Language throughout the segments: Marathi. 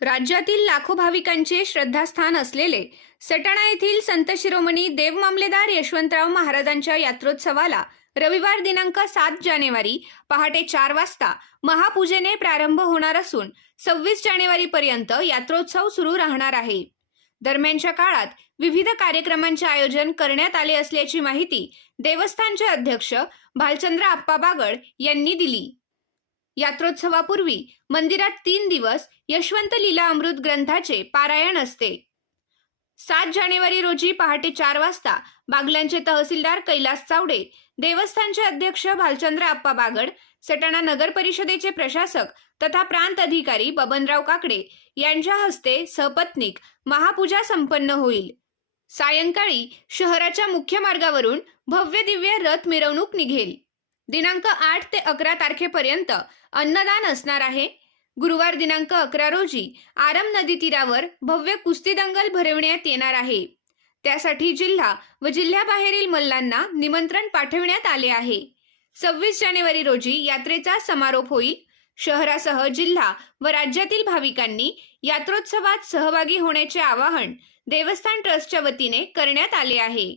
राज्यातील लाखो भाविकांचे श्रद्धास्थान असलेले सटाणा येथील संत शिरोमणी देव मामलेदार यशवंतराव महाराजांच्या यात्रोत्सवाला रविवार दिनांक सात जानेवारी पहाटे चार वाजता महापूजेने प्रारंभ होणार असून सव्वीस जानेवारीपर्यंत यात्रोत्सव सुरू राहणार आहे. दरम्यानच्या काळात विविध कार्यक्रमांचे आयोजन करण्यात आले असल्याची माहिती देवस्थानचे अध्यक्ष भालचंद्र आप्पा बागड यांनी दिली. यात्रोत्सवापूर्वी मंदिरात तीन दिवस यशवंत लीला अमृत ग्रंथाचे पारायण असते. सात जानेवारी रोजी पहाटे चार वाजता बागलांचे तहसीलदार कैलास चावडे देवस्थानचे अध्यक्ष भालचंद्र आप्पा बागड सटाणा नगर परिषदेचे प्रशासक तथा प्रांत अधिकारी बबनराव काकडे यांच्या हस्ते सहपत्नीक महापूजा संपन्न होईल. सायंकाळी शहराच्या मुख्य मार्गावरून भव्य दिव्य रथ मिरवणूक निघेल. दिनांक आठ ते अकरा तारखेपर्यंत अन्नदान असणार आहे. गुरुवार दिनांक अकरा रोजी आरम नदी तीरावर भव्य कुस्ती दंगल भरवण्यात येणार आहे. त्यासाठी जिल्हा व जिल्ह्याबाहेरील मल्लांना निमंत्रण पाठविण्यात आले आहे. सव्वीस जानेवारी रोजी यात्रेचा समारोप होईल. शहरासह जिल्हा व राज्यातील भाविकांनी यात्रोत्सवात सहभागी होण्याचे आवाहन देवस्थान ट्रस्टच्या वतीने करण्यात आले आहे.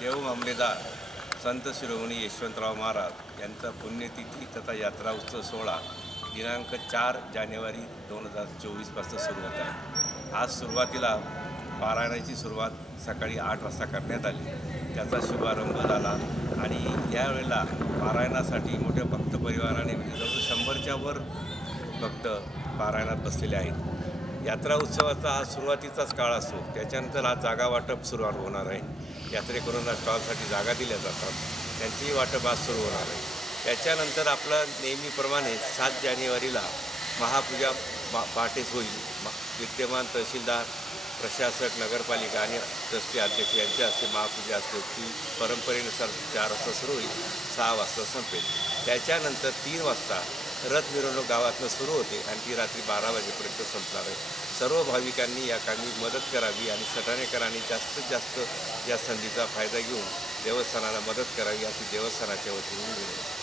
देव मामलेदार संत शिरोमणी यशवंतराव महाराज यांचा पुण्यतिथी तथा यात्रा उत्सव सोहळा दिनांक चार जानेवारी दोन हजार चोवीसपासून सुरू होत आहे. आज सुरुवातीला पारायणाची सुरुवात सकाळी आठ वाजता करण्यात आली. त्याचा शुभारंभ झाला आणि यावेळेला पारायणासाठी मोठ्या भक्त परिवाराने म्हणजे जवळ शंभरच्या वर भक्त पारायणात बसलेले आहेत. यात्रा उत्सवाचा हा सुरुवातीचाच काळ असतो त्याच्यानंतर हा जागा वाटप सुरुवात होणार आहे. यात्रेकरूंना स्टॉलसाठी जागा दिल्या जातात. त्यांचीही वाटप आज सुरू होणार आहे. त्याच्यानंतर आपलं नेहमीप्रमाणे सात जानेवारीला महापूजा मा पहाटेच होईल. विद्यमान तहसीलदार प्रशासक नगरपालिका आणि ट्रस्टी अध्यक्ष यांच्या हस्ते महापूजा असते. ती परंपरेनुसार चार वाजता सुरू होईल सहा वाजता संपेल. त्याच्यानंतर तीन वाजता रथ मिरवणूक गावातनं सुरू होते आणि ती रात्री बारा वाजेपर्यंत संपणार आहे. सर्व भाविकांनी या कामी मदत करावी आणि सटाणेकरांनी जास्तीत जास्त या संधीचा फायदा घेऊन देवस्थानाला मदत करावी अशी देवस्थानाच्या वतीने